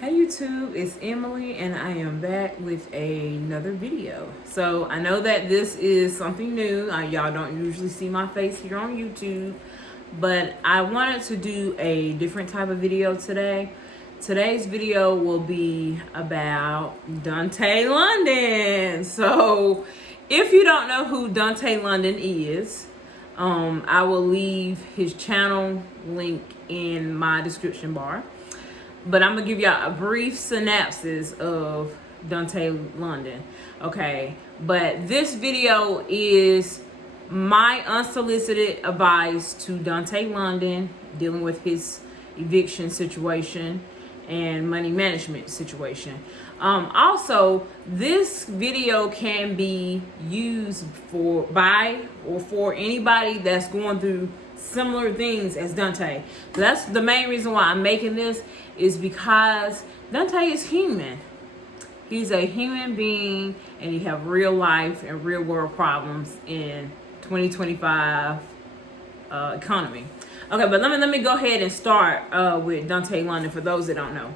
Hey YouTube, it's Emily and I am back with another video. So I know that this is something new. Y'all don't usually see my face here on YouTube, but I wanted to do a different type of video today. Today's video will be about Dontay London. So if you don't know who Dontay London is, I will leave his channel link in my description bar. But I'm gonna give y'all a brief synopsis of Dontay London, okay? But this video is my unsolicited advice to Dontay London dealing with his eviction situation and money management situation. Also, this video can be used by or for anybody that's going through similar things as Dontay. So that's the main reason why I'm making this, is because Dontay is human. He's a human being and he have real life and real world problems in 2025 economy. Okay, but let me go ahead and start with Dontay London for those that don't know.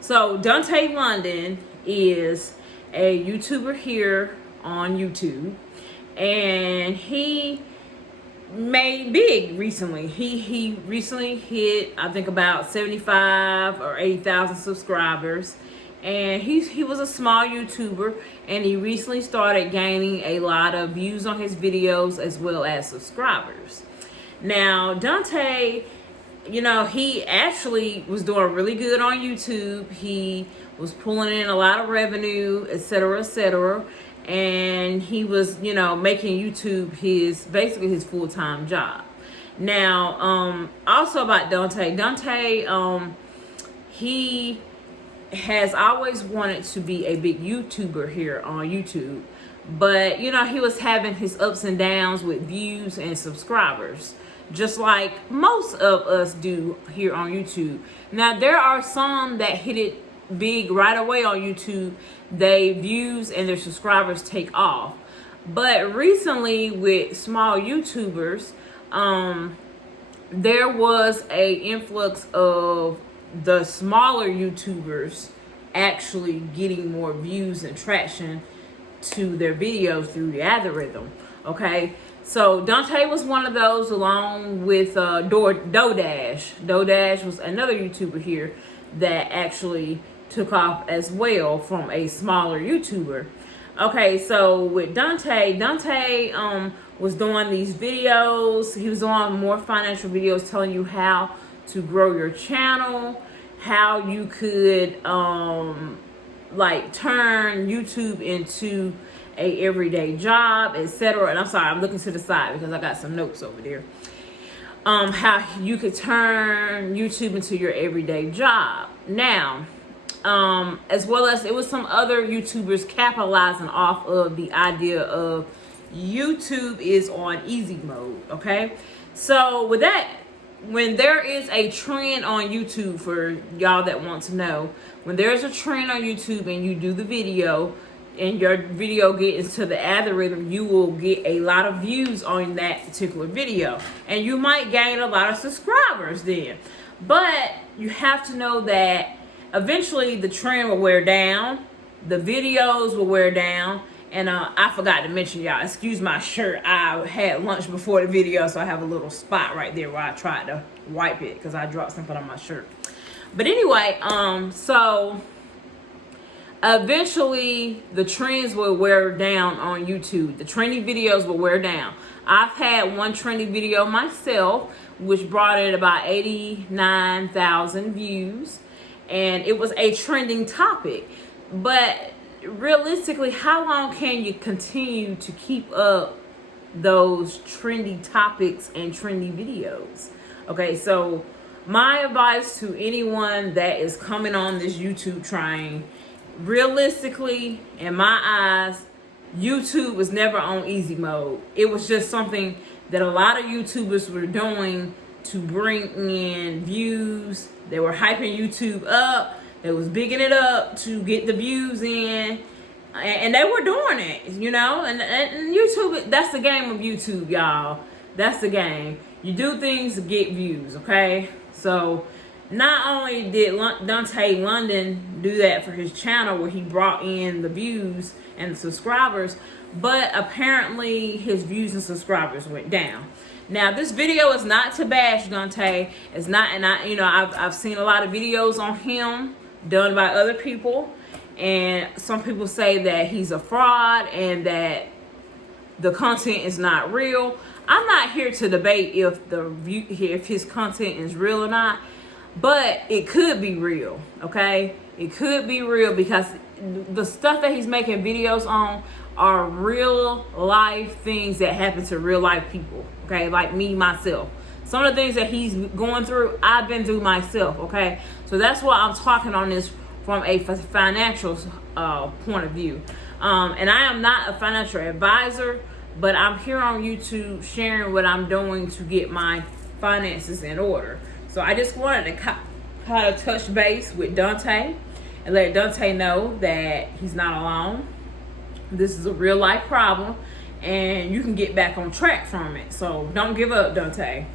So Dontay London is a YouTuber here on YouTube, and he made big recently. He recently hit, I think, about 75 or 80,000 subscribers, and he was a small YouTuber, and he recently started gaining a lot of views on his videos as well as subscribers. Now Dontay, you know, he actually was doing really good on YouTube. He was pulling in a lot of revenue, etc., etc., and he was, you know, making YouTube basically his full-time job. Now, also about Dontay, he has always wanted to be a big YouTuber here on YouTube, but you know, he was having his ups and downs with views and subscribers, just like most of us do here on YouTube. Now, there are some that hit it big right away on YouTube. They views and their subscribers take off. But recently with small YouTubers, there was a influx of the smaller YouTubers actually getting more views and traction to their videos through the algorithm. Okay, so Dontay was one of those, along with Dodash. Dodash was another YouTuber here that actually took off as well from a smaller YouTuber. Okay, so with Dontay was doing these videos. He was doing more financial videos telling you how to grow your channel, how you could like turn YouTube into a everyday job, etc. And I'm sorry, I'm looking to the side because I got some notes over there. How you could turn YouTube into your everyday job. Now, as well as it was some other YouTubers capitalizing off of the idea of YouTube is on easy mode. Okay, so with that, when there is a trend on YouTube, for y'all that want to know, when there's a trend on YouTube and you do the video and your video gets into the algorithm, you will get a lot of views on that particular video, and you might gain a lot of subscribers then. But you have to know that eventually the trend will wear down, the videos will wear down. And I forgot to mention, y'all, excuse my shirt, I had lunch before the video, so I have a little spot right there where I tried to wipe it because I dropped something on my shirt. But anyway, so eventually the trends will wear down on YouTube. The trendy videos will wear down. I've had one trendy video myself, which brought in about 89,000 views, and it was a trending topic. But realistically, how long can you continue to keep up those trendy topics and trendy videos? Okay, so my advice to anyone that is coming on this YouTube train, realistically, in my eyes, YouTube was never on easy mode. It was just something that a lot of YouTubers were doing to bring in views. They were hyping YouTube up. They was bigging it up to get the views in, and they were doing it, you know. And YouTube, that's the game of YouTube, y'all. That's the game. You do things to get views, okay? So not only did Dontay London do that for his channel where he brought in the views and the subscribers, but apparently his views and subscribers went down. Now, this video is not to bash Dontay. It's not, and I've seen a lot of videos on him done by other people, and some people say that he's a fraud and that the content is not real. I'm not here to debate if his content is real or not, but it could be real, okay? It could be real because the stuff that he's making videos on are real life things that happen to real life people, okay? Like me, myself. Some of the things that he's going through, I've been through myself, okay? So that's why I'm talking on this from a financial point of view. And I am not a financial advisor, but I'm here on YouTube sharing what I'm doing to get my finances in order. So I just wanted to kind of touch base with Dontay and let Dontay know that he's not alone. This is a real life problem and you can get back on track from it. So don't give up, Dontay,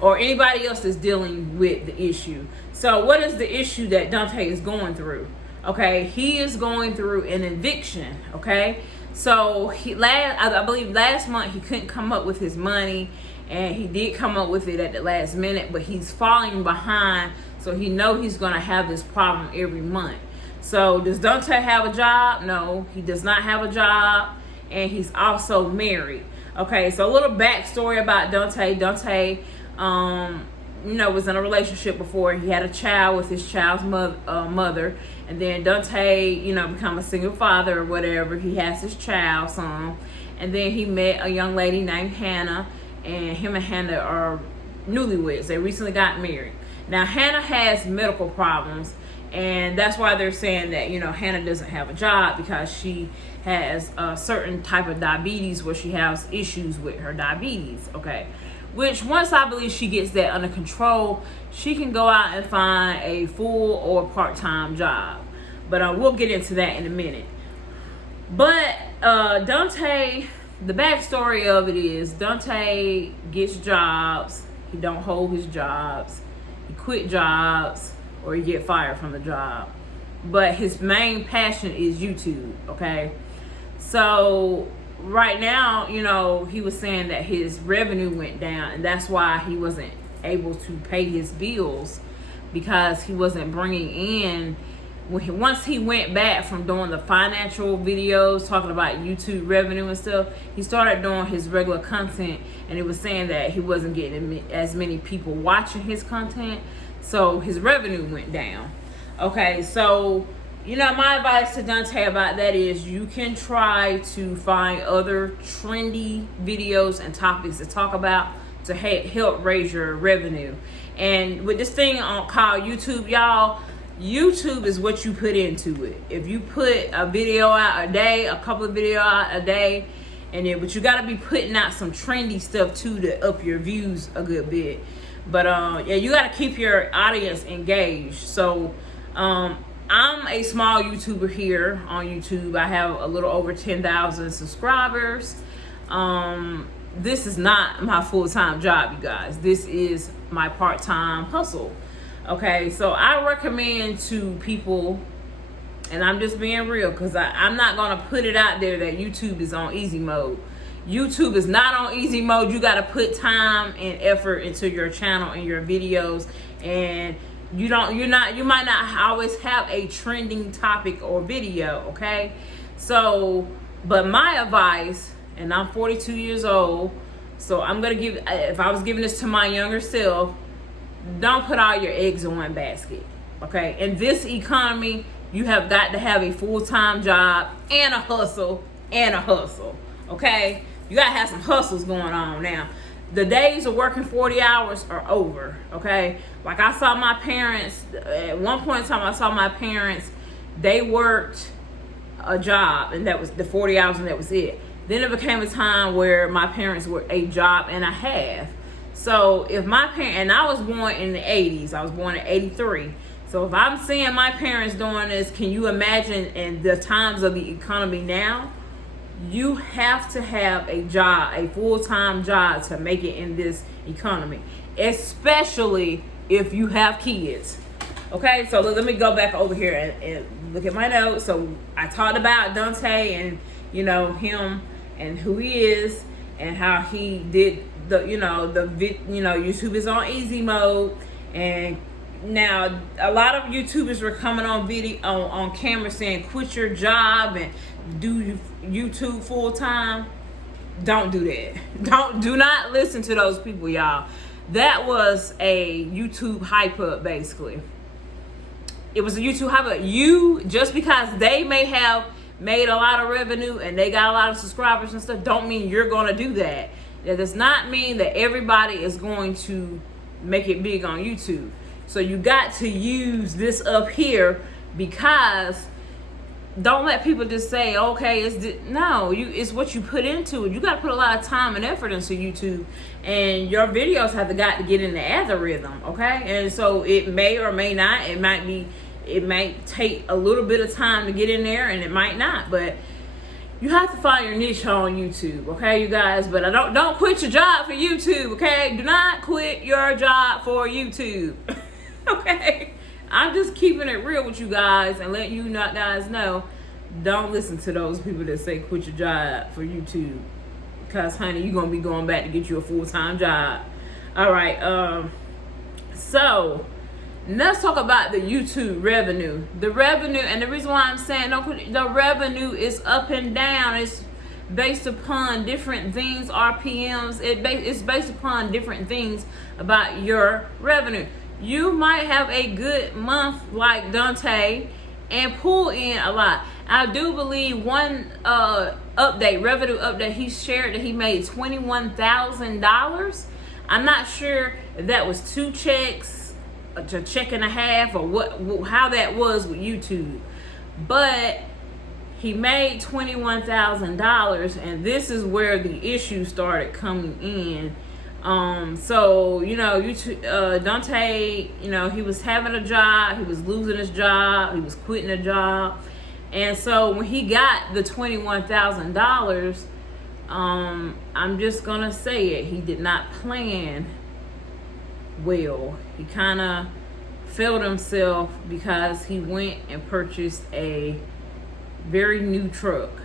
or anybody else that's dealing with the issue. So what is the issue that Dontay is going through? Okay, he is going through an eviction, okay? So I believe last month he couldn't come up with his money, and he did come up with it at the last minute, but he's falling behind, so he knows he's going to have this problem every month. So does Dontay have a job? No, he does not have a job, and he's also married. Okay, so a little backstory about Dontay. Dontay, was in a relationship before. He had a child with his child's mother, and then Dontay, become a single father or whatever. He has his child, son, and then he met a young lady named Hannah, and him and Hannah are newlyweds. They recently got married. Now, Hannah has medical problems, and that's why they're saying that, Hannah doesn't have a job because she has a certain type of diabetes where she has issues with her diabetes, okay? Which once I believe she gets that under control, she can go out and find a full or part-time job. But we'll get into that in a minute. But Dontay, the backstory of it is Dontay gets jobs. He don't hold his jobs. He quit jobs or he get fired from the job. But his main passion is YouTube, okay? So right now, he was saying that his revenue went down, and that's why he wasn't able to pay his bills, because he wasn't bringing in. Once he went back from doing the financial videos, talking about YouTube revenue and stuff, he started doing his regular content, and he was saying that he wasn't getting as many people watching his content, so his revenue went down. Okay, so my advice to Dontay about that is you can try to find other trendy videos and topics to talk about to help raise your revenue. And with this thing called YouTube, y'all, YouTube is what you put into it. If you put a video out a day, a couple of videos out a day, but you got to be putting out some trendy stuff too to up your views a good bit. But yeah, you got to keep your audience engaged. So I'm a small YouTuber here on YouTube. I have a little over 10,000 subscribers. This is not my full-time job, you guys. This is my part-time hustle. Okay, so I recommend to people, and I'm just being real, because I'm not going to put it out there that YouTube is on easy mode. YouTube is not on easy mode. You got to put time and effort into your channel and your videos, and you might not always have a trending topic or video, okay? So, but my advice, and I'm 42 years old, so I'm gonna give, if I was giving this to my younger self, don't put all your eggs in one basket, okay? In this economy, you have got to have a full-time job and a hustle, okay? You gotta have some hustles going on now. The days of working 40 hours are over, okay? Like I saw my parents, at one point in time, I saw my parents, they worked a job, and that was the 40 hours, and that was it. Then it became a time where my parents worked a job and a half. So if my parents, and I was born in the 80s, I was born in 83. So if I'm seeing my parents doing this, can you imagine in the times of the economy now? You have to have a job, a full-time job, to make it in this economy, especially if you have kids. Okay, so let me go back over here and look at my notes. So I talked about Dontay and, you know, him and who he is and how he did YouTube is on easy mode. And now a lot of YouTubers were coming on video on camera saying quit your job and do YouTube full time. Don't do that. Do not listen to those people, y'all. That was a YouTube hype up, basically. It was a YouTube hype up. You, just because they may have made a lot of revenue and they got a lot of subscribers and stuff, don't mean you're going to do that. That does not mean that everybody is going to make it big on YouTube. So you got to use this up here, because don't let people just say, okay, it's what you put into it. You got to put a lot of time and effort into YouTube, and your videos have got to get in the algorithm, okay? And so it may or may not. It might take a little bit of time to get in there, and it might not. But you have to find your niche on YouTube, okay, you guys? But don't quit your job for YouTube, okay? Do not quit your job for YouTube, okay? I'm just keeping it real with you guys and letting you guys know, don't listen to those people that say quit your job for YouTube, because honey, you're gonna be going back to get you a full-time job. All right, so let's talk about the YouTube revenue. The revenue, and the reason why I'm saying the revenue is up and down. It's based upon different things, RPMs. It's based upon different things about your revenue. You might have a good month like Dontay and pull in a lot. I do believe one revenue update, he shared that he made $21,000. I'm not sure if that was 2 checks, a check and a half, or how that was with YouTube. But he made $21,000, and this is where the issue started coming in. So, Dontay, he was having a job, he was losing his job, he was quitting a job. And so when he got the $21,000, I'm just going to say it, he did not plan well. He kind of failed himself because he went and purchased a very new truck.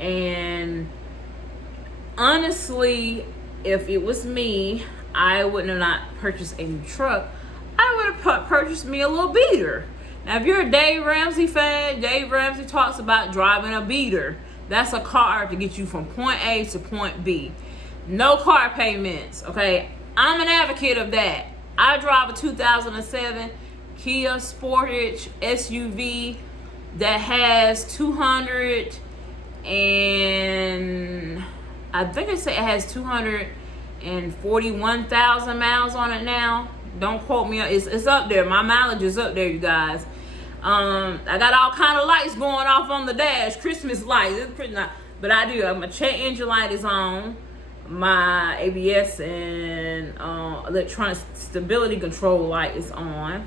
And honestly, if it was me, I would have not purchased a new truck. I would have purchased me a little beater. Now, if you're a Dave Ramsey fan, Dave Ramsey talks about driving a beater. That's a car to get you from point A to point B. No car payments, okay? I'm an advocate of that. I drive a 2007 Kia Sportage SUV that has 200 and I think it has 241,000 miles on it now. Don't quote me. It's up there. My mileage is up there, you guys. I got all kind of lights going off on the dash. Christmas lights. It's pretty nice. But I do. My check engine light is on. My ABS and electronic stability control light is on.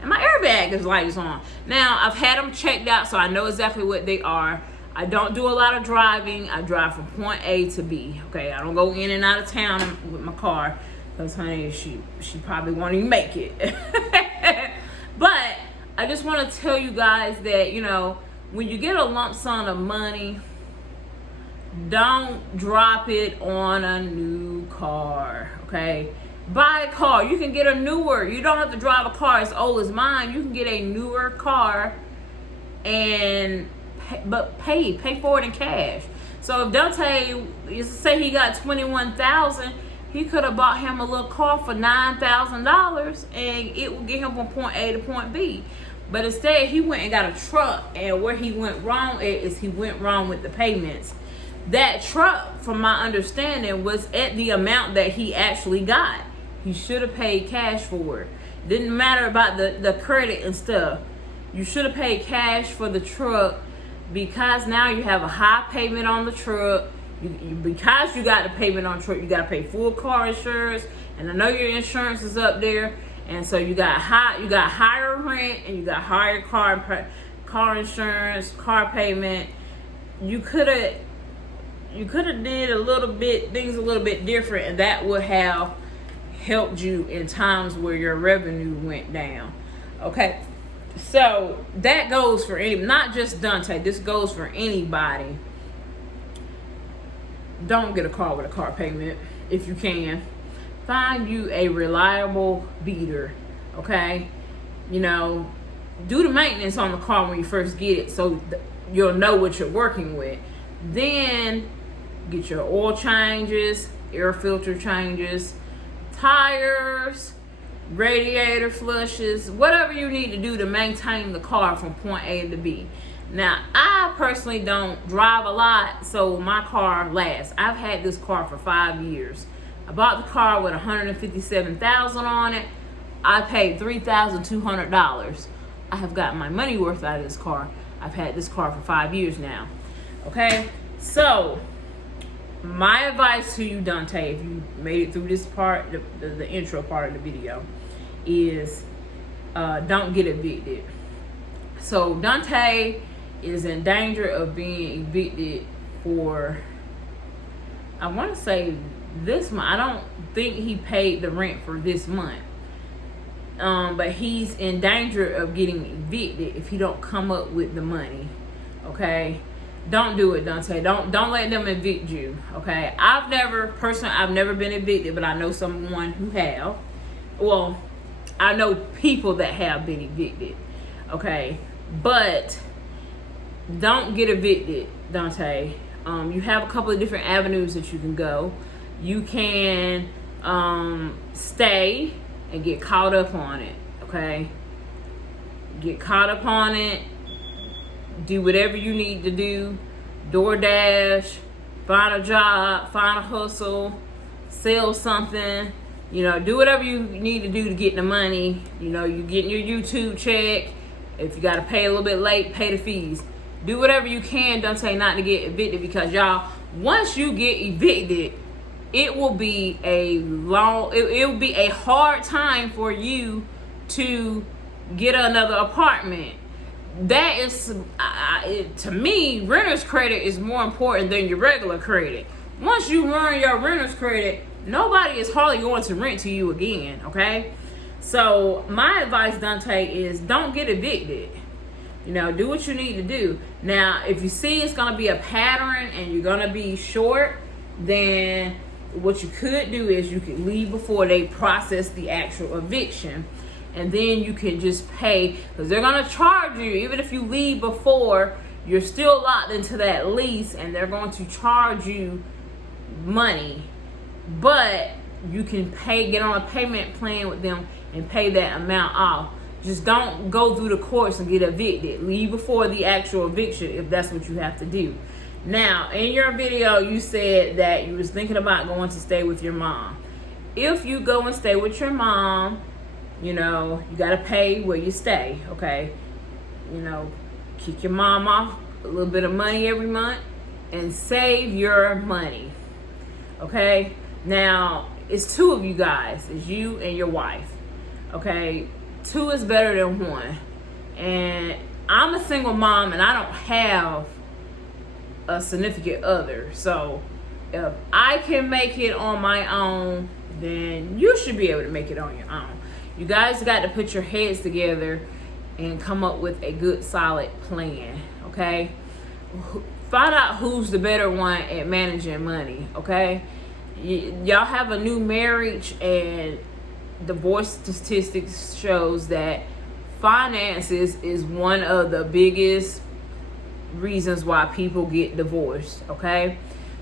And my airbag light is on. Now, I've had them checked out, so I know exactly what they are. I don't do a lot of driving. I drive from point A to B. Okay, I don't go in and out of town with my car, because honey, she probably won't even make it. But I just want to tell you guys that, when you get a lump sum of money, don't drop it on a new car, okay? Buy a car. You can get a newer. You don't have to drive a car as old as mine. You can get a newer car and pay for it in cash. So if Dontay, say he got $21,000, he could have bought him a little car for $9,000 and it would get him from point A to point B. But instead, he went and got a truck, and where he went wrong is he went wrong with the payments. That truck, from my understanding, was at the amount that he actually got. He should have paid cash for it. Didn't matter about the credit and stuff. You should have paid cash for the truck, because now you have a high payment on the truck. Because you got the payment on the truck, you got to pay full car insurance, and I know your insurance is up there, and so you got higher rent, and you got higher car insurance, car payment. You could have did things a little bit different, and that would have helped you in times where your revenue went down. Okay, so that goes for any, not just Dontay. This goes for anybody. Don't get a car with a car payment if you can. Find you a reliable beater. Okay, you know, do the maintenance on the car when you first get it, so you'll know what you're working with. Then get your oil changes, air filter changes, tires, radiator flushes, whatever you need to do to maintain the car from point A to B. Now, I personally don't drive a lot, so my car lasts. I've had this car for 5 years. I bought the car with $157,000 on it. I paid $3,200. I have gotten my money worth out of this car. I've had this car for 5 years now. Okay, so my advice to you, Dontay, if you made it through this part, the intro part of the video, is don't get evicted. So Dontay is in danger of being evicted for, I want to say this month. I don't think he paid the rent for this month. But he's in danger of getting evicted if he don't come up with the money. Okay? Don't do it, Dontay. Don't let them evict you. Okay? I've never been evicted, but I know someone who have. Well, I know people that have been evicted. Okay? But don't get evicted, Dontay. You have a couple of different avenues that you can go. You can stay and get caught up on it. Okay? Get caught up on it. Do whatever you need to do. DoorDash, find a job, find a hustle, sell something. You know, do whatever you need to do to get the money. You know, you're getting your YouTube check. If you got to pay a little bit late, pay the fees. Do whatever you can, Dontay, not to get evicted, because y'all, once you get evicted, it will be a hard time for you to get another apartment. That is, to me, renter's credit is more important than your regular credit. Once you run your renter's credit, nobody is hardly going to rent to you again, okay? So my advice, Dontay, is don't get evicted. You know, do what you need to do. Now, if you see it's going to be a pattern and you're going to be short, then what you could do is you could leave before they process the actual eviction. And then you can just pay, because they're going to charge you. Even if you leave before, you're still locked into that lease, and they're going to charge you money. But you can get on a payment plan with them and pay that amount off. Just don't go through the courts and get evicted. Leave before the actual eviction if that's what you have to do. Now, in your video, you said that you was thinking about going to stay with your mom. If you go and stay with your mom, you know, you got to pay where you stay, okay? You know, kick your mom off a little bit of money every month and save your money, okay? Now, it's two of you guys. It's you and your wife, okay? Two is better than one. And I'm a single mom, and I don't have a significant other. So if I can make it on my own, then you should be able to make it on your own. You guys got to put your heads together and come up with a good, solid plan, okay? Find out who's the better one at managing money, okay? Y'all have a new marriage, and divorce statistics shows that finances is one of the biggest reasons why people get divorced, okay?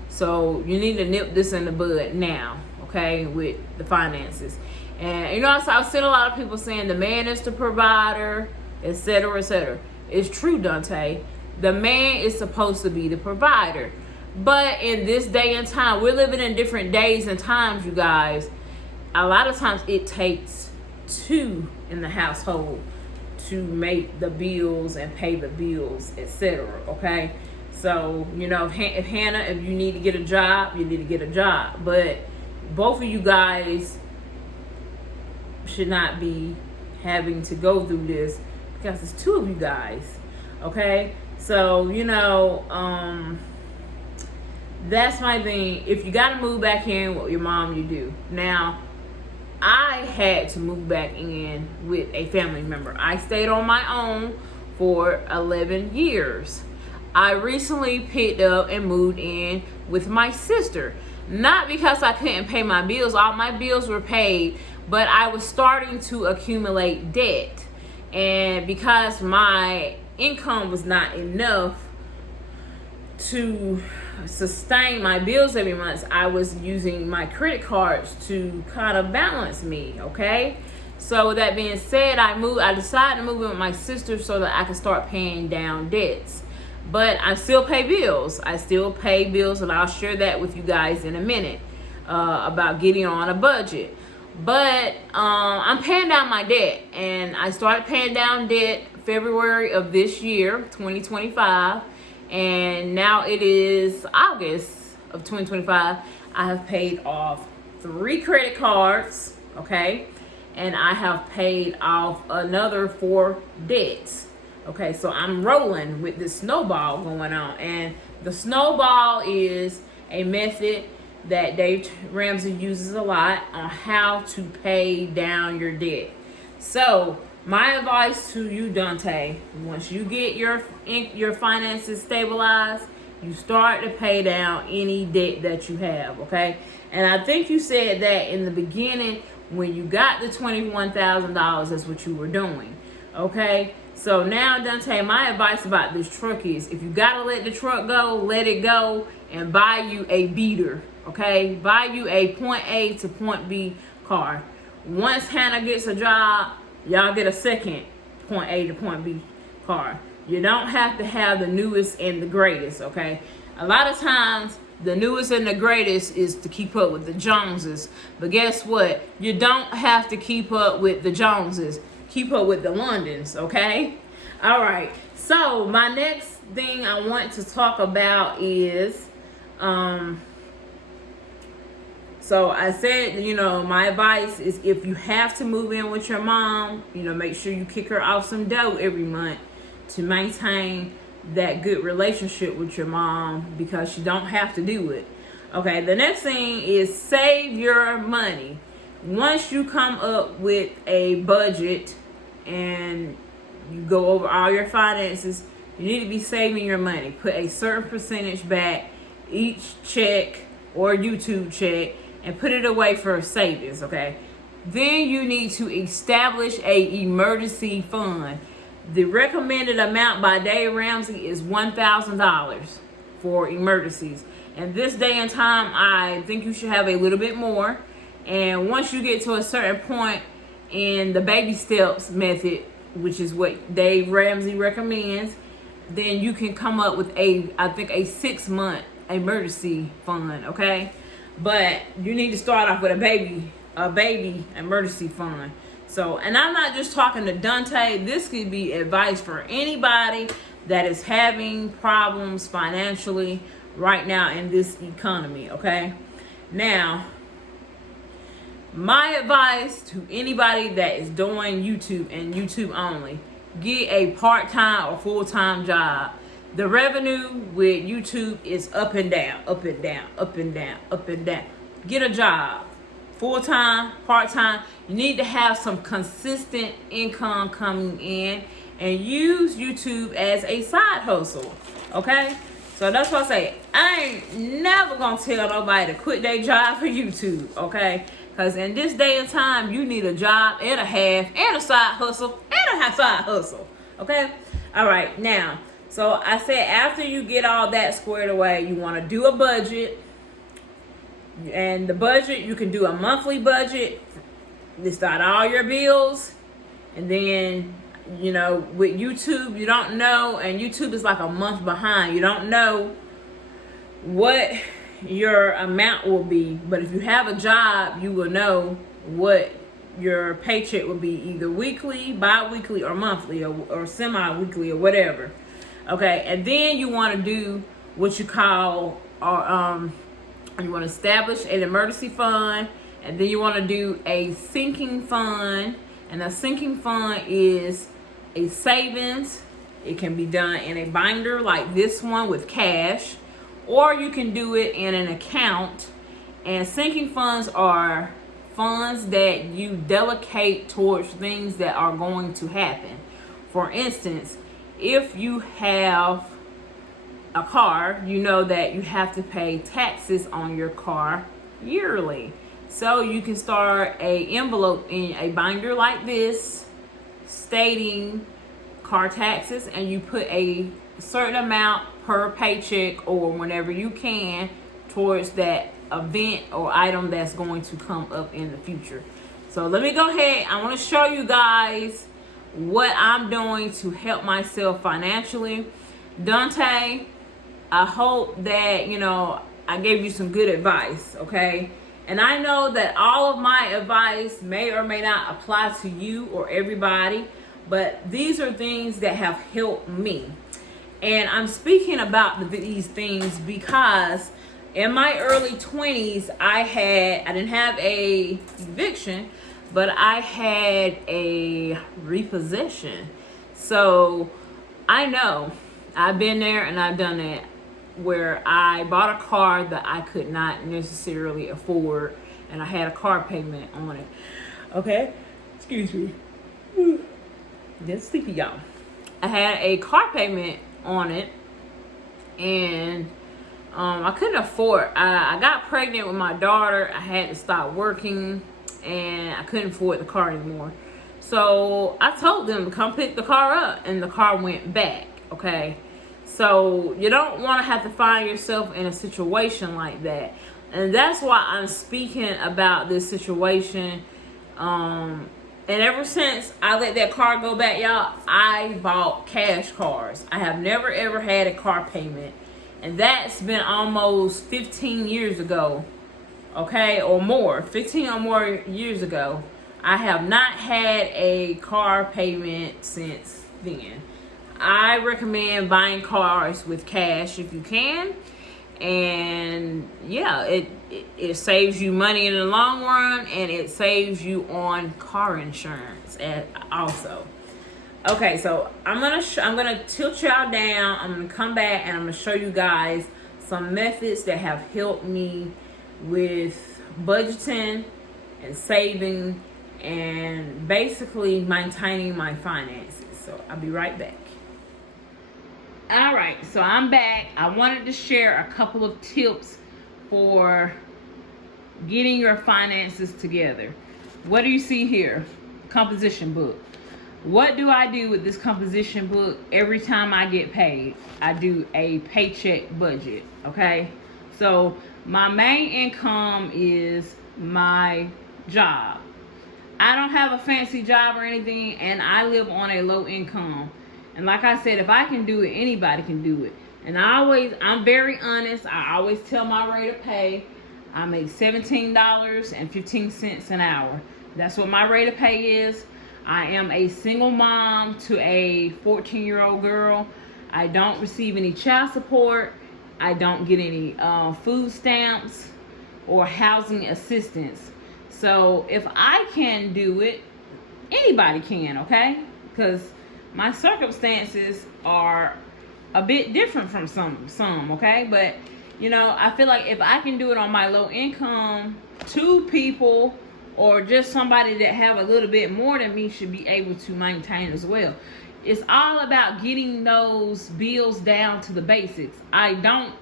So you need to nip this in the bud now, okay, with the finances. And you know, I've seen a lot of people saying the man is the provider, etc., etc. It's true, Dontay. The man is supposed to be the provider. But in this day and time, we're living in different days and times, you guys. A lot of times it takes two in the household to make the bills and pay the bills, etc., okay? So, you know, if Hannah, if you need to get a job, you need to get a job. But both of you guys should not be having to go through this, because it's two of you guys, okay? So, you know, that's my thing. If you got to move back in with your mom, you do. Now, I had to move back in with a family member. I stayed on my own for 11 years. I recently picked up and moved in with my sister. Not because I couldn't pay my bills. All my bills were paid, but I was starting to accumulate debt. And because my income was not enough to sustain my bills every month, I was using my credit cards to kind of balance me, okay? So with that being said, I decided to move in with my sister so that I could start paying down debts. But I still pay bills. And I'll share that with you guys in a minute about getting on a budget. But I'm paying down my debt, and I started paying down debt February of this year, 2025, and now it is August of 2025. I have paid off 3 credit cards, okay, and I have paid off another 4 debts. Okay, so I'm rolling with this snowball going on, and the snowball is a method that Dave Ramsey uses a lot on how to pay down your debt. So my advice to you, Dontay, once you get your finances stabilized, you start to pay down any debt that you have, okay? And I think you said that in the beginning when you got the $21,000, that's what you were doing, okay? So now, Dontay, my advice about this truck is if you gotta let the truck go, let it go and buy you a beater, okay? Buy you a point A to point B car. Once Hannah gets a job, y'all get a second point A to point B car. You don't have to have the newest and the greatest, okay? A lot of times, the newest and the greatest is to keep up with the Joneses. But guess what? You don't have to keep up with the Joneses. Keep up with the Londons, okay? All right. So my next thing I want to talk about is, so I said, my advice is if you have to move in with your mom, make sure you kick her off some dough every month to maintain that good relationship with your mom, because you don't have to do it. Okay, the next thing is save your money. Once you come up with a budget and you go over all your finances, you need to be saving your money. Put a certain percentage back each check or YouTube check and put it away for savings, okay? Then you need to establish a emergency fund. The recommended amount by Dave Ramsey is $1,000 for emergencies. And this day and time, I think you should have a little bit more. And once you get to a certain point in the baby steps method, which is what Dave Ramsey recommends, then you can come up with a 6-month emergency fund, okay? But you need to start off with a baby emergency fund. So, and I'm not just talking to Dontay. This could be advice for anybody that is having problems financially right now in this economy, okay? Now, my advice to anybody that is doing YouTube and YouTube only, get a part-time or full-time job. The revenue with YouTube is up and down, up and down, up and down, up and down. Get a job. Full-time, part-time. You need to have some consistent income coming in and use YouTube as a side hustle, okay? So that's what I say. I ain't never gonna tell nobody to quit their job for YouTube, okay? Because in this day and time, you need a job and a half and a side hustle and a side hustle, okay? All right, now, so I said after you get all that squared away, you want to do a budget. And the budget, you can do a monthly budget, list out all your bills, and then, with YouTube, you don't know, and YouTube is like a month behind. You don't know what your amount will be, but if you have a job, you will know what your paycheck will be, either weekly, bi-weekly, or monthly, or semi-weekly, or whatever. Okay, and then you want to do what you call, you want to establish an emergency fund, and then you want to do a sinking fund. And a sinking fund is a savings. It can be done in a binder like this one with cash, or you can do it in an account. And sinking funds are funds that you delegate towards things that are going to happen. For instance, if you have a car, you know that you have to pay taxes on your car yearly. So you can start a envelope in a binder like this stating car taxes, and you put a certain amount per paycheck or whenever you can towards that event or item that's going to come up in the future. So let me go ahead. I want to show you guys what I'm doing to help myself financially. Dontay, I hope that, I gave you some good advice, okay? And I know that all of my advice may or may not apply to you or everybody, but these are things that have helped me. And I'm speaking about these things because in my early 20s, I didn't have a eviction, but I had a repossession. So I know I've been there and I've done that, where I bought a car that I could not necessarily afford, and I had a car payment on it. Okay? Excuse me. That's sleepy, y'all. I had a car payment on it, and I couldn't afford. I got pregnant with my daughter. I had to stop working, and I couldn't afford the car anymore. So I told them to come pick the car up, and the car went back. Okay? So you don't want to have to find yourself in a situation like that. And that's why I'm speaking about this situation. And ever since I let that car go back, y'all, I bought cash cars. I have never ever had a car payment. And that's been almost 15 years ago. Okay, or more. 15 or more years ago. I have not had a car payment since then. I recommend buying cars with cash if you can. And yeah, it saves you money in the long run, and it saves you on car insurance also. Okay, so I'm gonna tilt y'all down. I'm gonna come back and I'm gonna show you guys some methods that have helped me with budgeting and saving and basically maintaining my finances. So I'll be right back. All right, so I'm back. I wanted to share a couple of tips for getting your finances together. What do you see here? Composition book. What do I do with this composition book? Every time I get paid, I do a paycheck budget, okay? So my main income is my job. I don't have a fancy job or anything, and I live on a low income. And like I said, if I can do it, anybody can do it. And I'm very honest. I always tell my rate of pay. I make $17.15 an hour. That's what my rate of pay is. I am a single mom to a 14-year-old girl. I don't receive any child support. I don't get any food stamps or housing assistance. So if I can do it, anybody can, okay? Because my circumstances are a bit different from some, okay? But, I feel like if I can do it on my low income, two people or just somebody that have a little bit more than me should be able to maintain as well. It's all about getting those bills down to the basics. I don't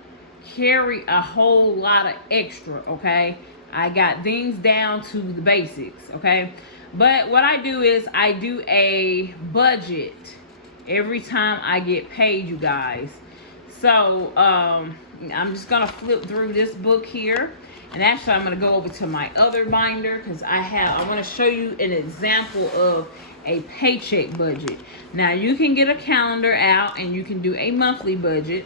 carry a whole lot of extra, okay? I got things down to the basics, okay? But what I do is I do a budget every time I get paid, you guys. So I'm just gonna flip through this book here, and actually I'm gonna go over to my other binder because I want to show you an example of a paycheck budget. Now you can get a calendar out and you can do a monthly budget,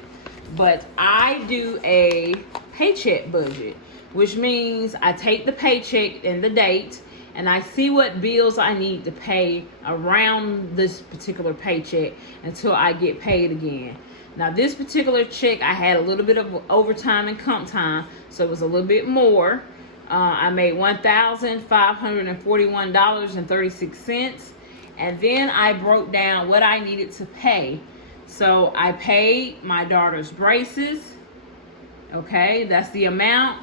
but I do a paycheck budget, which means I take the paycheck and the date, and I see what bills I need to pay around this particular paycheck until I get paid again. Now this particular check, I had a little bit of overtime and comp time, so it was a little bit more. I made $1,541.36, and then I broke down what I needed to pay. So I paid my daughter's braces. Okay, that's the amount.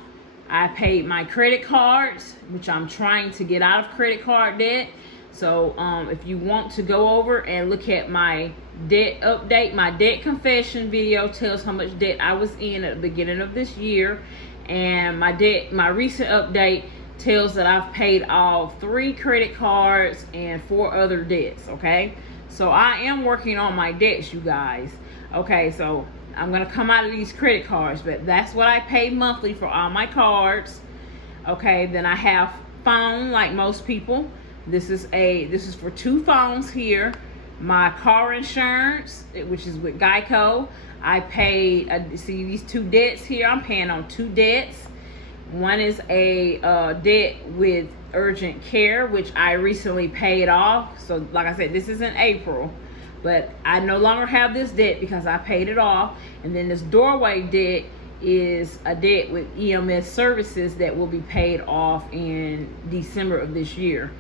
I paid my credit cards, which I'm trying to get out of credit card debt. So if you want to go over and look at my debt update, my debt confession video tells how much debt I was in at the beginning of this year. And my recent update tells that I've paid off 3 credit cards and 4 other debts, okay? So I am working on my debts, you guys. Okay, so I'm gonna come out of these credit cards, but that's what I pay monthly for all my cards. Okay, then I have phone like most people. This is for 2 phones here. My car insurance, which is with Geico. I paid, see these 2 debts here, I'm paying on 2 debts. One is a debt with urgent care, which I recently paid off. So like I said, this is in April, but I no longer have this debt because I paid it off. And then this doorway debt is a debt with EMS services that will be paid off in December of this year.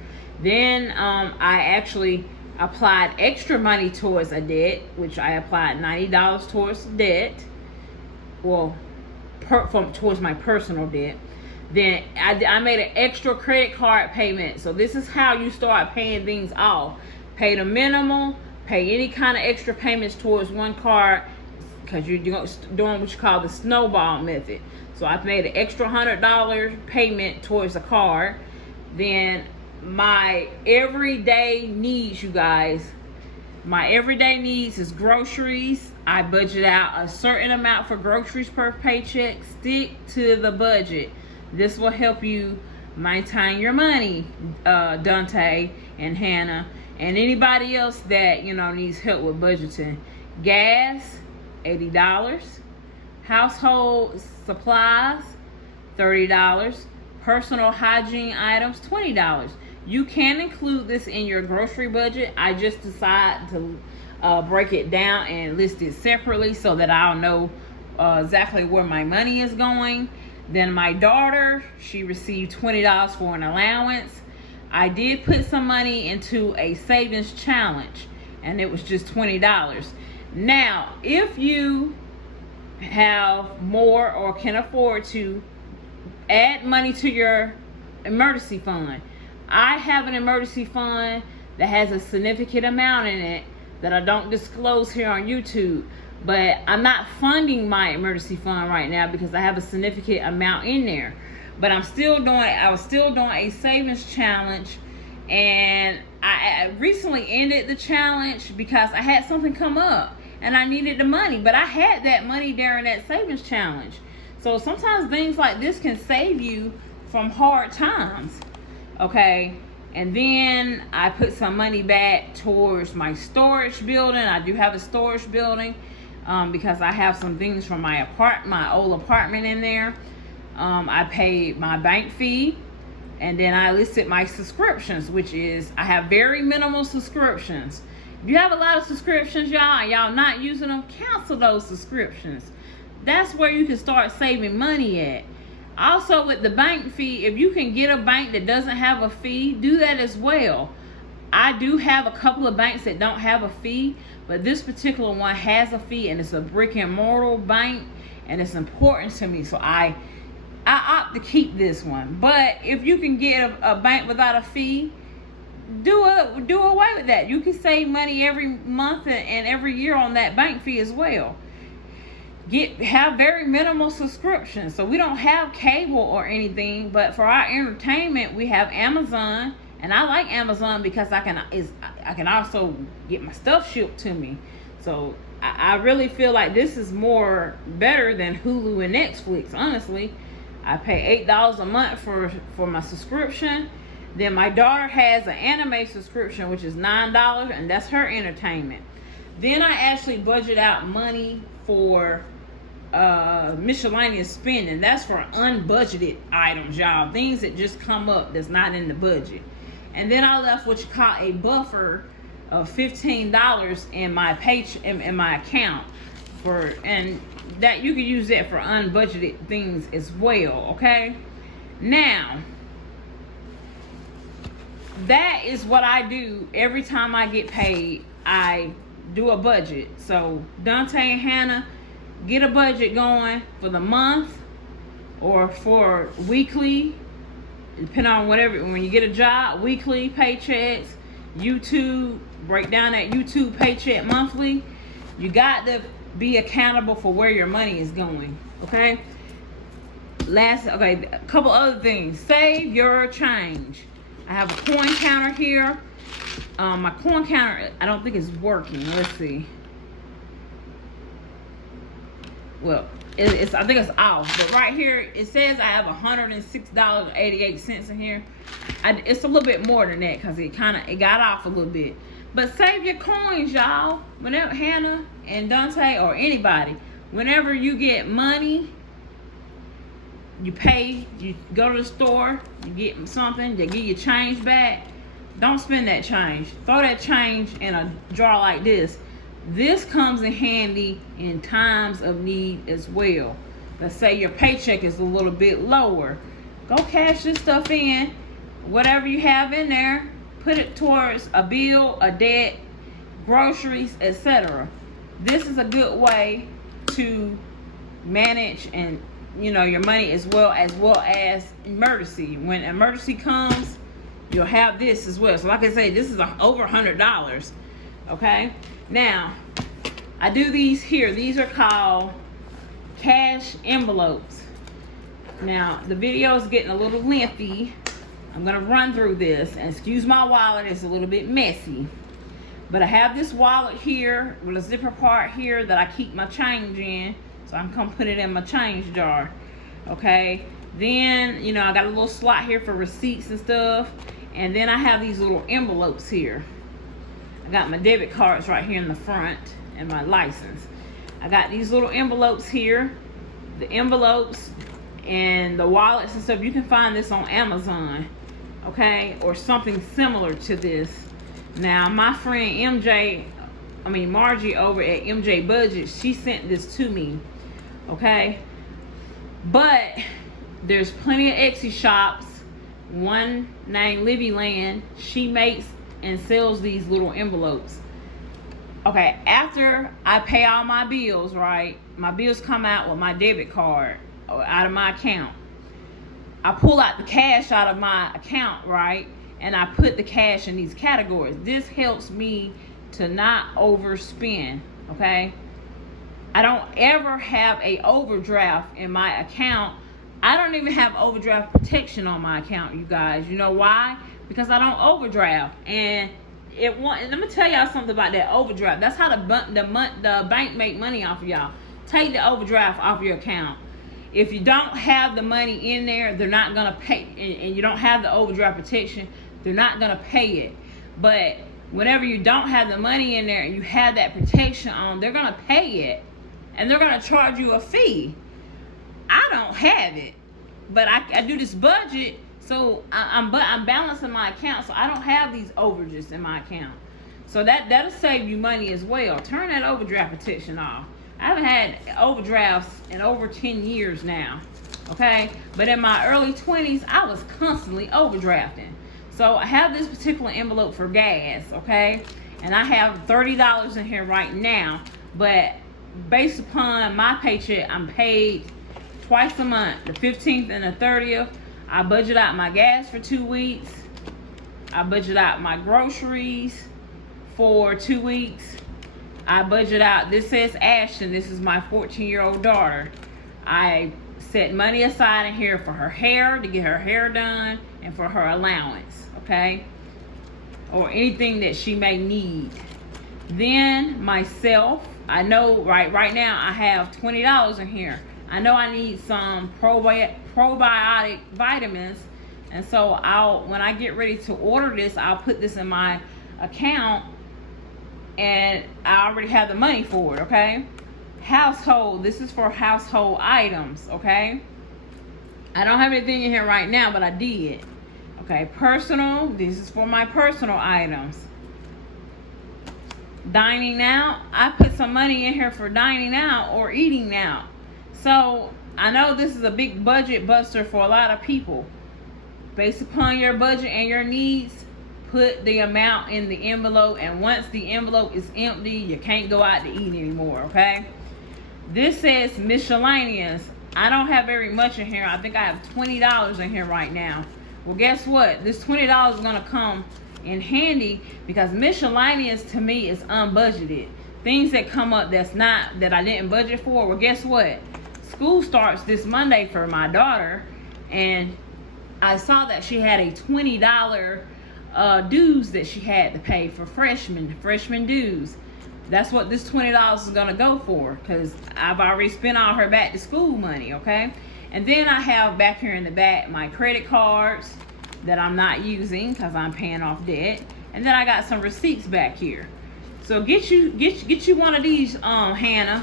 Then I actually applied extra money towards a debt, which I applied $90 towards debt, well, towards my personal debt. Then I made an extra credit card payment. So this is how you start paying things off. Pay the minimal, pay any kind of extra payments towards one card, because you're doing what you call the snowball method. So I've made an extra $100 payment towards a card. Then my everyday needs, you guys, my everyday needs is groceries. I budget out a certain amount for groceries per paycheck. Stick to the budget. This will help you maintain your money, Dontay and Hannah, and anybody else that needs help with budgeting. Gas, $80. Household supplies, $30. Personal hygiene items, $20. You can include this in your grocery budget. I just decided to break it down and list it separately so that I'll know exactly where my money is going. Then my daughter, she received $20 for an allowance. I did put some money into a savings challenge, and it was just $20. Now, if you have more or can afford to add money to your emergency fund, I have an emergency fund that has a significant amount in it that I don't disclose here on YouTube. But I'm not funding my emergency fund right now because I have a significant amount in there. But I was still doing a savings challenge, and I recently ended the challenge because I had something come up and I needed the money. But I had that money during that savings challenge. So sometimes things like this can save you from hard times. Okay, and then I put some money back towards my storage building. I do have a storage building because I have some things from my old apartment in there. I paid my bank fee, and then I listed my subscriptions, which is I have very minimal subscriptions. If you have a lot of subscriptions, y'all not using them, cancel those subscriptions. That's where you can start saving money at. Also, with the bank fee, if you can get a bank that doesn't have a fee, do that as well. I do have a couple of banks that don't have a fee, but this particular one has a fee, and it's a brick and mortar bank, and it's important to me, so I opt to keep this one. But if you can get a bank without a fee, do away with that. You can save money every month and every year on that bank fee as well. Have very minimal subscriptions. So we don't have cable or anything, but for our entertainment we have Amazon, and I like Amazon because I can also get my stuff shipped to me. So I really feel like this is better than Hulu and Netflix. Honestly, I pay $8 a month for my subscription. Then my daughter has an anime subscription, which is $9, and that's her entertainment. Then I actually budget out money for miscellaneous spending. That's for unbudgeted items, y'all. Things that just come up that's not in the budget. And then I left what you call a buffer of $15 in my in my account and that you can use that for unbudgeted things as well. Okay, now that is what I do every time I get paid. I do a budget. So Dontay and Hannah, get a budget going for the month or for weekly, depending on whatever, when you get a job, weekly paychecks, YouTube, break down that YouTube paycheck monthly. You got to be accountable for where your money is going, okay? A couple other things. Save your change. I have a coin counter here. My coin counter, I don't think it's working. Let's see. Well, I think it's off, but right here it says I have $106.88 in here. It's a little bit more than that because it got off a little bit. But save your coins, y'all. Whenever Hannah and Dontay or anybody, whenever you get money, you pay, you go to the store, you get something, they give you change back. Don't spend that change. Throw that change in a jar like this. This comes in handy in times of need as well. Let's say your paycheck is a little bit lower. Go cash this stuff in. Whatever you have in there, put it towards a bill, a debt, groceries, etc. This is a good way to manage and your money as well as emergency. When emergency comes, you'll have this as well. So like I say, this is over $100. Okay. Now, I do these here. These are called cash envelopes. Now, the video is getting a little lengthy. I'm going to run through this. And excuse my wallet, it's a little bit messy. But I have this wallet here with a zipper part here that I keep my change in. So I'm going to put it in my change jar. Okay. Then, I got a little slot here for receipts and stuff. And then I have these little envelopes here. I got my debit cards right here in the front and my license. I got these little envelopes here. The envelopes and the wallets and stuff, you can find this on Amazon, okay? Or something similar to this. Now, my friend Margie over at MJ Budget, she sent this to me, okay? But there's plenty of Etsy shops. One named Livy Land, she makes and sells these little envelopes. Okay, after I pay all my bills, right? My bills come out with my debit card or out of my account. I pull out the cash out of my account, right? And I put the cash in these categories. This helps me to not overspend, okay? I don't ever have a overdraft in my account. I don't even have overdraft protection on my account, you guys. You know why? Because I don't overdraft. And let me tell y'all something about that overdraft. That's how the bank make money off of y'all. Take the overdraft off your account. If you don't have the money in there, they're not going to pay. And you don't have the overdraft protection, they're not going to pay it. But whenever you don't have the money in there and you have that protection on, they're going to pay it. And they're going to charge you a fee. I don't have it. But I do this budget. So I'm balancing my account, so I don't have these overages in my account. So that'll save you money as well. Turn that overdraft protection off. I haven't had overdrafts in over 10 years now, okay? But in my early 20s, I was constantly overdrafting. So I have this particular envelope for gas, okay? And I have $30 in here right now. But based upon my paycheck, I'm paid twice a month, the 15th and the 30th. I budget out my gas for 2 weeks. I budget out my groceries for 2 weeks. I budget out, this says Ashton, this is my 14-year-old daughter. I set money aside in here for her hair, to get her hair done, and for her allowance, okay? Or anything that she may need. Then myself, I know right now I have $20 in here. I know I need some probiotic vitamins, and so when I get ready to order this, I'll put this in my account, and I already have the money for it, okay? Household, this is for household items, okay? I don't have anything in here right now, but I did. Okay, personal, this is for my personal items. Dining out, I put some money in here for dining out or eating out. So I know this is a big budget buster for a lot of people. Based upon your budget and your needs, put the amount in the envelope, and once the envelope is empty, you can't go out to eat anymore, okay? This says miscellaneous. I don't have very much in here. I think I have $20 in here right now. Well, guess what? This $20 is gonna come in handy because miscellaneous to me is unbudgeted. Things that come up that I didn't budget for. Well, guess what? School starts this Monday for my daughter, and I saw that she had a $20 dues that she had to pay for freshman dues. That's what this $20 is gonna go for, because I've already spent all her back to school money, okay? And then I have back here in the back my credit cards that I'm not using because I'm paying off debt. And then I got some receipts back here. So get you one of these, Hannah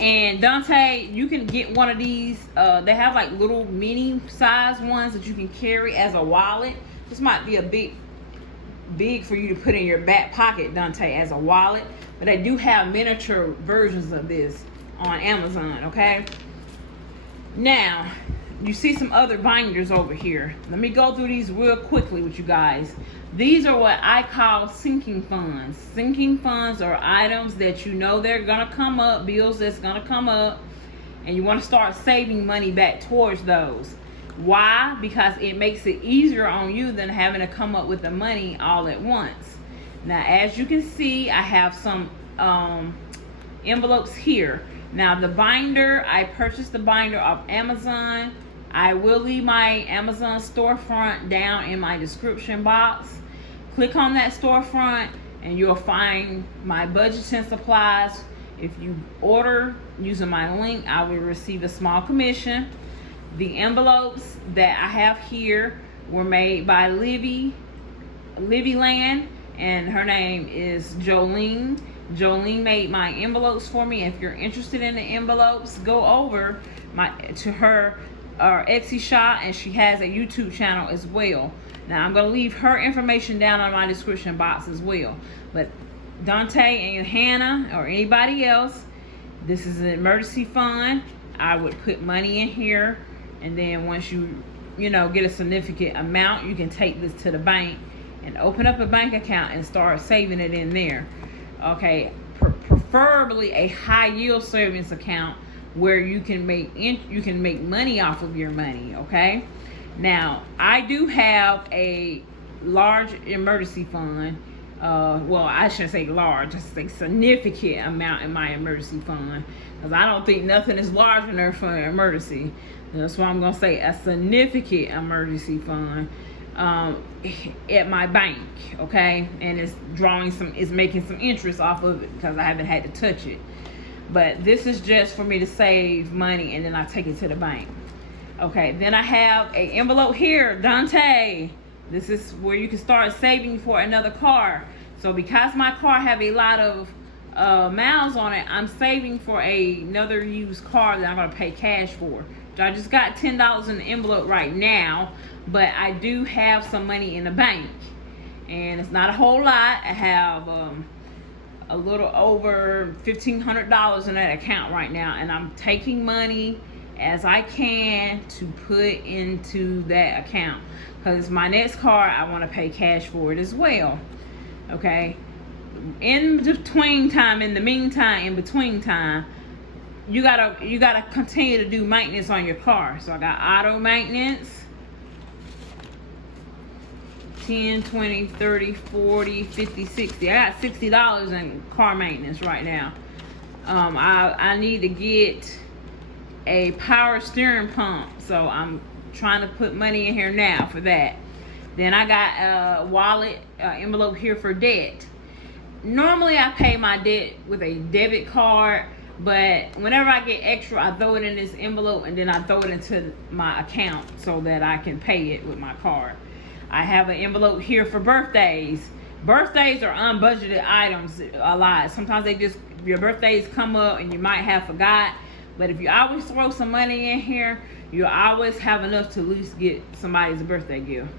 and Dontay. You can get one of these. They have like little mini size ones that you can carry as a wallet. This might be a big for you to put in your back pocket, Dontay, as a wallet. But they do have miniature versions of this on Amazon, okay? Now, you see some other binders over here. Let me go through these real quickly with you guys. These are what I call sinking funds. Sinking funds are items that you know they're gonna come up, bills that's gonna come up, and you wanna start saving money back towards those. Why? Because it makes it easier on you than having to come up with the money all at once. Now, as you can see, I have some envelopes here. Now, the binder, I purchased the binder off Amazon. I will leave my Amazon storefront down in my description box. Click on that storefront and you'll find my budgeting supplies. If you order using my link, I will receive a small commission. The envelopes that I have here were made by Livy Land, and her name is Jolene. Jolene made my envelopes for me. If you're interested in the envelopes, go over to her Etsy shop, and she has a YouTube channel as well. Now, I'm going to leave her information down on my description box as well. But Dontay and Hannah or anybody else, this is an emergency fund. I would put money in here, and then once you get a significant amount, you can take this to the bank and open up a bank account and start saving it in there. Okay, preferably a high yield savings account where you can make money off of your money. Okay, now I do have a large emergency fund. Well, I shouldn't say large, just a significant amount in my emergency fund, because I don't think nothing is large enough for an emergency. That's why I'm gonna say a significant emergency fund at my bank, okay? And it's making some interest off of it because I haven't had to touch it. But this is just for me to save money, and then I take it to the bank. Okay, then I have an envelope here, Dontay. This is where you can start saving for another car. So because my car have a lot of miles on it, I'm saving for another used car that I'm gonna pay cash for. So I just got $10 in the envelope right now, but I do have some money in the bank, and it's not a whole lot. I have a little over $1,500 in that account right now, and I'm taking money as I can to put into that account, because my next car I want to pay cash for it as well. Okay, in between time, you gotta continue to do maintenance on your car. So I got auto maintenance, 10, 20, 30, 40, 50, 60. I got $60 in car maintenance right now. I need to get a power steering pump, so I'm trying to put money in here now for that. Then I got a wallet envelope here for debt. Normally I pay my debt with a debit card, but whenever I get extra, I throw it in this envelope, and then I throw it into my account so that I can pay it with my card. I have an envelope here for birthdays. Birthdays are unbudgeted items a lot. Sometimes your birthdays come up and you might have forgot. But if you always throw some money in here, you'll always have enough to at least get somebody's birthday gift.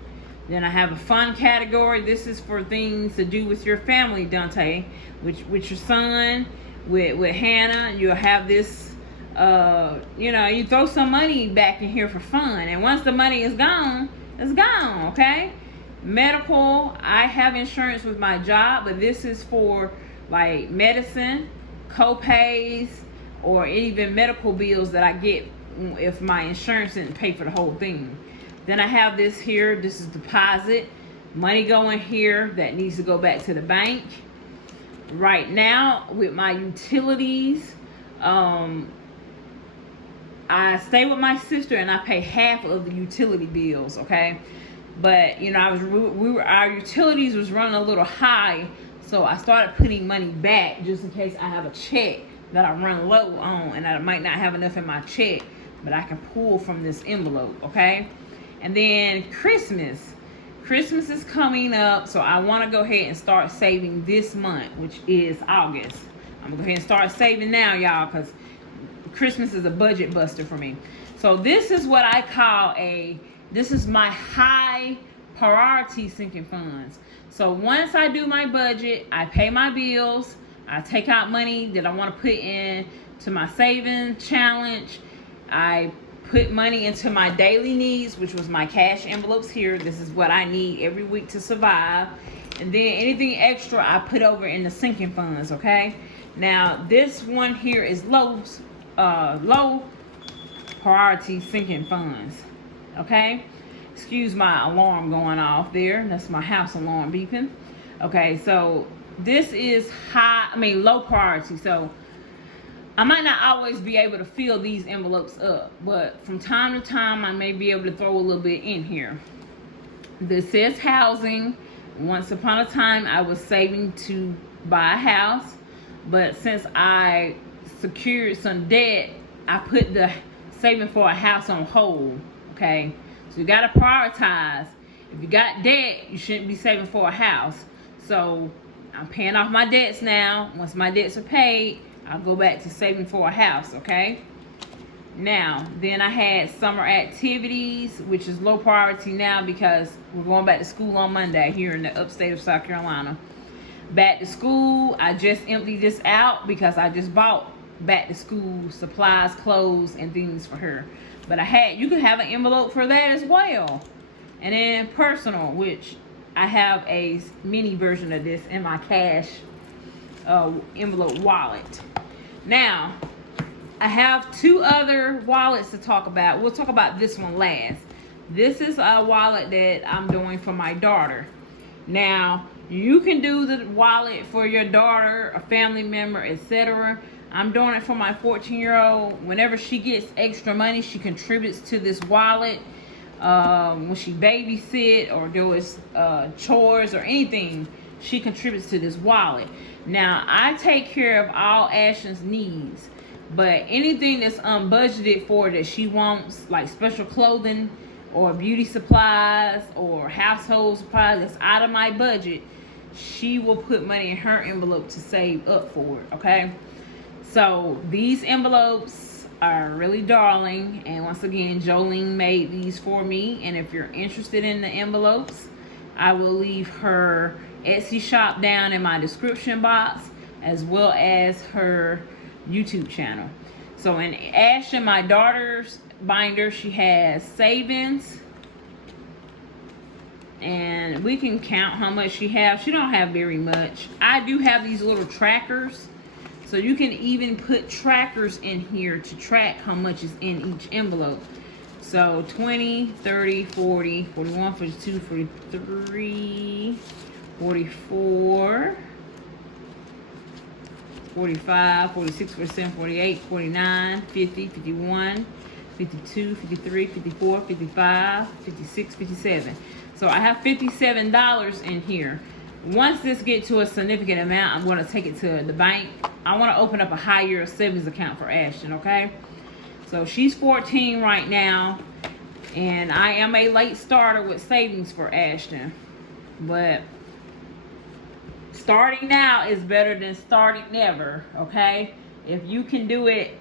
Then I have a fun category. This is for things to do with your family, Dontay, with your son, with Hannah. You'll have this, you throw some money back in here for fun. And once the money is gone, it's gone, okay? Medical, I have insurance with my job, but this is for like medicine, co-pays, or even medical bills that I get if my insurance didn't pay for the whole thing. Then I have this here. This is deposit. Money going here that needs to go back to the bank. Right now, with my utilities, I stay with my sister and I pay half of the utility bills, okay? But you know, our utilities was running a little high, so I started putting money back just in case I have a check that I run low on and I might not have enough in my check, but I can pull from this envelope, okay? And then Christmas is coming up, so I want to go ahead and start saving this month, which is August. I'm gonna go ahead and start saving now, y'all, because Christmas is a budget buster for me. So this is what I call this is my high priority sinking funds. So once I do my budget, I pay my bills, I take out money that I want to put in to my saving challenge. I put money into my daily needs, which was my cash envelopes here. This is what I need every week to survive. And then anything extra I put over in the sinking funds, okay? Now this one here is low priority sinking funds, okay? Excuse my alarm going off there. That's my house alarm beeping. Okay, so this is low priority. So I might not always be able to fill these envelopes up, but from time to time I may be able to throw a little bit in here. This says housing. Once upon a time I was saving to buy a house, but since I secured some debt, I put the saving for a house on hold, okay? So you gotta prioritize. If you got debt, you shouldn't be saving for a house. So I'm paying off my debts now. Once my debts are paid, I'll go back to saving for a house, okay? Now, then I had summer activities, which is low priority now because we're going back to school on Monday here in the upstate of South Carolina. Back to school, I just emptied this out because I just bought back to school supplies, clothes, and things for her. But you can have an envelope for that as well. And then personal, which I have a mini version of this in my cash envelope wallet. Now, I have two other wallets to talk about. We'll talk about this one last. This is a wallet that I'm doing for my daughter. Now, you can do the wallet for your daughter, a family member, etc. I'm doing it for my 14-year-old. Whenever she gets extra money, she contributes to this wallet. When she babysit or does chores or anything, she contributes to this wallet. Now, I take care of all Ashton's needs, but anything that's unbudgeted for that she wants, like special clothing or beauty supplies or household supplies that's out of my budget, she will put money in her envelope to save up for it, okay? So these envelopes are really darling, and once again, Jolene made these for me. And if you're interested in the envelopes, I will leave her Etsy shop down in my description box, as well as her YouTube channel. So in Ashton, my daughter's binder, she has savings, and we can count how much she has. She don't have very much. I do have these little trackers, so you can even put trackers in here to track how much is in each envelope. So 20, 30, 40, 41, 42, 43, 44, 45, 46, 47, 48, 49, 50, 51, 52, 53, 54, 55, 56, 57. So I have $57 in here. Once this gets to a significant amount, I'm going to take it to the bank. I want to open up a higher savings account for Ashton, okay? So she's 14 right now, and I am a late starter with savings for Ashton. But starting now is better than starting never, okay? If you can do it,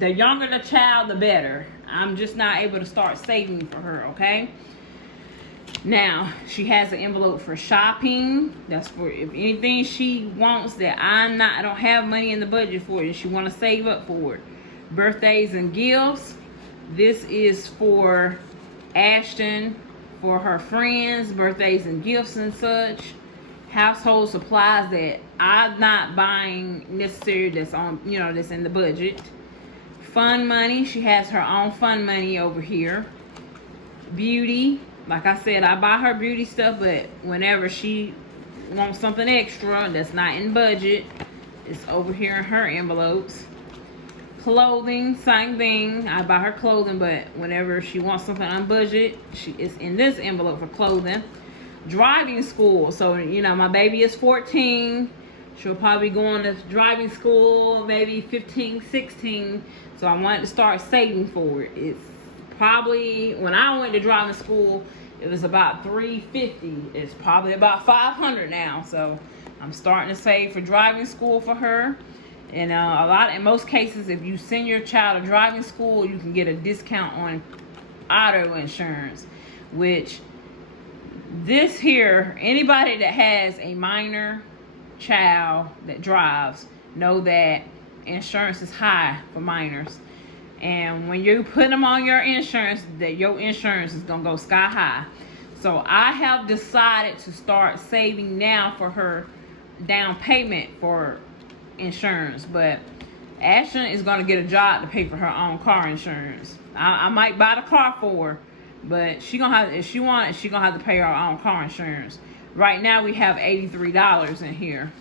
the younger the child, the better. I'm just not able to start saving for her, okay? Now, she has an envelope for shopping. That's for if anything she wants that I don't have money in the budget for it, she want to save up for it. Birthdays and gifts. This is for Ashton, for her friends, birthdays and gifts and such. Household supplies that I'm not buying necessarily, that's on, that's in the budget. Fun money, she has her own fun money over here. Beauty, like I said, I buy her beauty stuff, but whenever she wants something extra that's not in budget, it's over here in her envelopes. Clothing, same thing. I buy her clothing, but whenever she wants something on budget, it's in this envelope for clothing. Driving school. So, you know, my baby is 14. She'll probably go on to driving school, maybe 15, 16. So I wanted to start saving for it. It's probably, when I went to driving school, it was about $350. It's probably about $500 now. So I'm starting to save for driving school for her. And in most cases, if you send your child to driving school, you can get a discount on auto insurance, which this here, anybody that has a minor child that drives know that insurance is high for minors. And when you put them on your insurance, that your insurance is going to go sky high. So I have decided to start saving now for her down payment for insurance, but Ashton is going to get a job to pay for her own car insurance. I might buy the car for her, but she gonna have, if she wants it, she gonna have to pay her own car insurance. Right now we have $83 in here.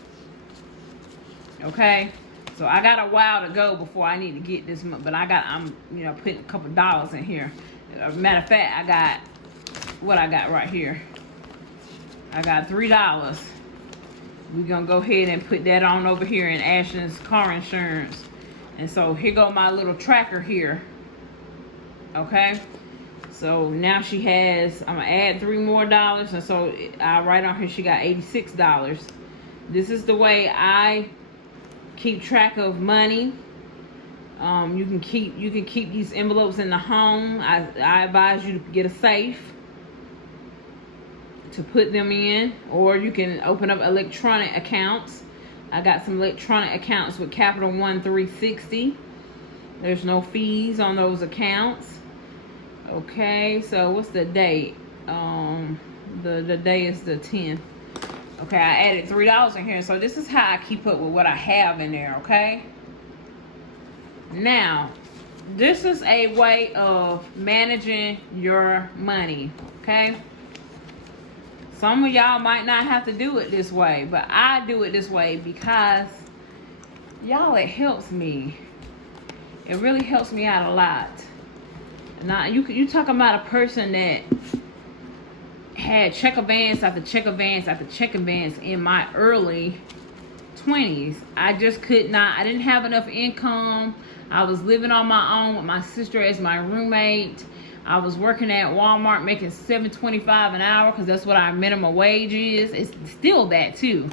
Okay, so I got a while to go before I need to get this, but I'm you know, putting a couple dollars in here. Matter of fact, I got what I got right here. I got $3. We're gonna go ahead and put that on over here in Ashton's car insurance. And so here go my little tracker here. Okay, so now she has, I'm gonna add $3 more, and so I write on here she got $86. This is the way I keep track of money. You can keep these envelopes in the home. I advise you to get a safe to put them in, or you can open up electronic accounts. I got some electronic accounts with Capital One 360. There's no fees on those accounts. Okay, so what's the date? The day is the 10th. Okay, I added $3 in here. So this is how I keep up with what I have in there, okay? Now, this is a way of managing your money, okay? Some of y'all might not have to do it this way, but I do it this way because, y'all, it helps me. It really helps me out a lot. Now, you talking about a person that had check advance after check advance after check advance in my early 20s. I just could not. I didn't have enough income. I was living on my own with my sister as my roommate. I was working at Walmart making $7.25 an hour because that's what our minimum wage is. It's still that too.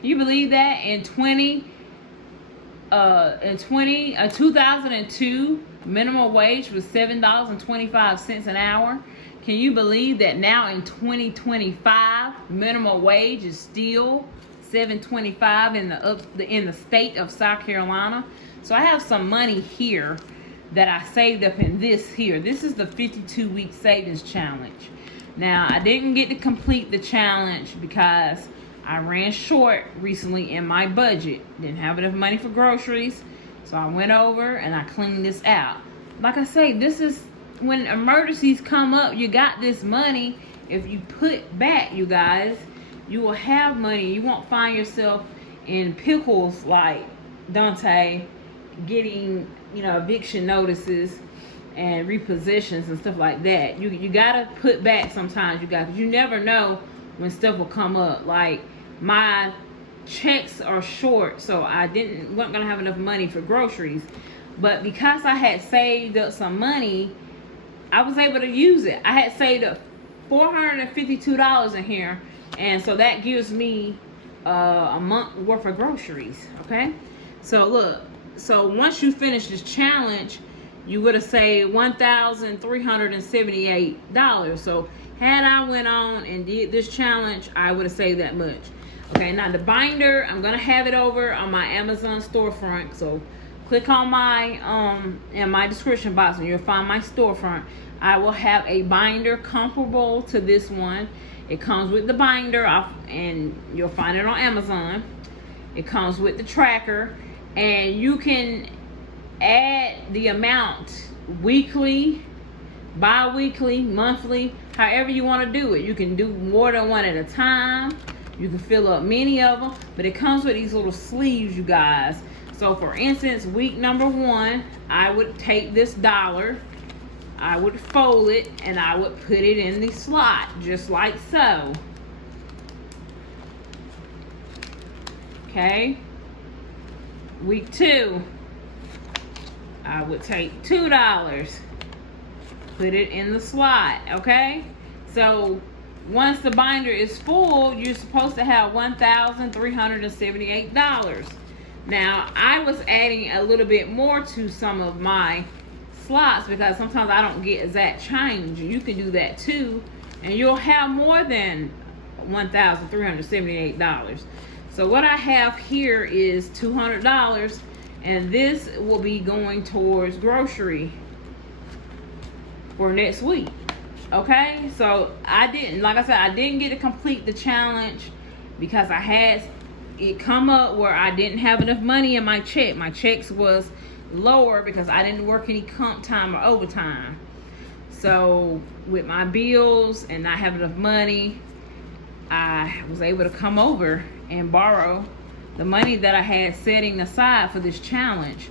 Can you believe that? In 2002, minimum wage was $7.25 an hour. Can you believe that now in 2025, minimum wage is still $7.25 in the state of South Carolina? So I have some money here that I saved up in this here. This is the 52-week savings challenge. Now, I didn't get to complete the challenge because I ran short recently in my budget. Didn't have enough money for groceries. So I went over and I cleaned this out. Like I say, this is when emergencies come up, you got this money. If you put back, you guys, you will have money. You won't find yourself in pickles like Dontay getting, you know, eviction notices and repossessions and stuff like that. You gotta put back sometimes, you guys, because you never know when stuff will come up. Like, my checks are short, so I wasn't gonna have enough money for groceries, but because I had saved up some money, I was able to use it. I had saved up $452 in here, and so that gives me a month worth of groceries. Okay, so look, so once you finish this challenge, you would have saved $1,378. So had I went on and did this challenge, I would have saved that much. Okay, now the binder, I'm gonna have it over on my Amazon storefront. So click on my in my description box and you'll find my storefront. I will have a binder comparable to this one. It comes with the binder and you'll find it on Amazon. It comes with the tracker, and you can add the amount weekly, bi-weekly, monthly, however you want to do it. You can do more than one at a time. You can fill up many of them, but it comes with these little sleeves, you guys. So for instance, week number 1, I would take this $1, I would fold it, and I would put it in the slot, just like so. Okay. Week 2, I would take $2, put it in the slot, okay? So once the binder is full, you're supposed to have $1,378. Now, I was adding a little bit more to some of my slots because sometimes I don't get exact change. You can do that too, and you'll have more than $1,378. So what I have here is $200, and this will be going towards grocery for next week. Okay, so I didn't, like I said, I didn't get to complete the challenge because I had it come up where I didn't have enough money in my check. My checks was lower because I didn't work any comp time or overtime. So with my bills and not having enough money, I was able to come over and borrow the money that I had setting aside for this challenge.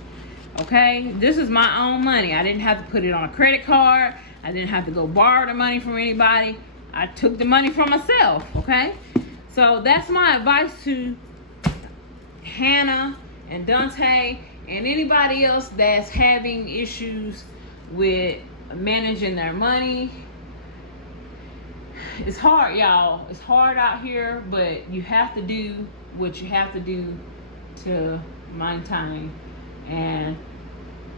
Okay, this is my own money. I didn't have to put it on a credit card. I didn't have to go borrow the money from anybody. I took the money from myself. Okay, so that's my advice to Hannah and Dontay and anybody else that's having issues with managing their money. It's hard, y'all. It's hard out here, but you have to do what you have to do to maintain. And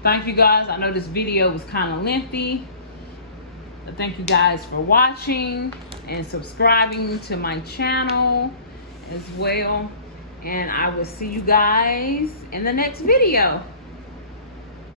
thank you guys. I know this video was kind of lengthy. Thank you guys for watching and subscribing to my channel as well. And I will see you guys in the next video.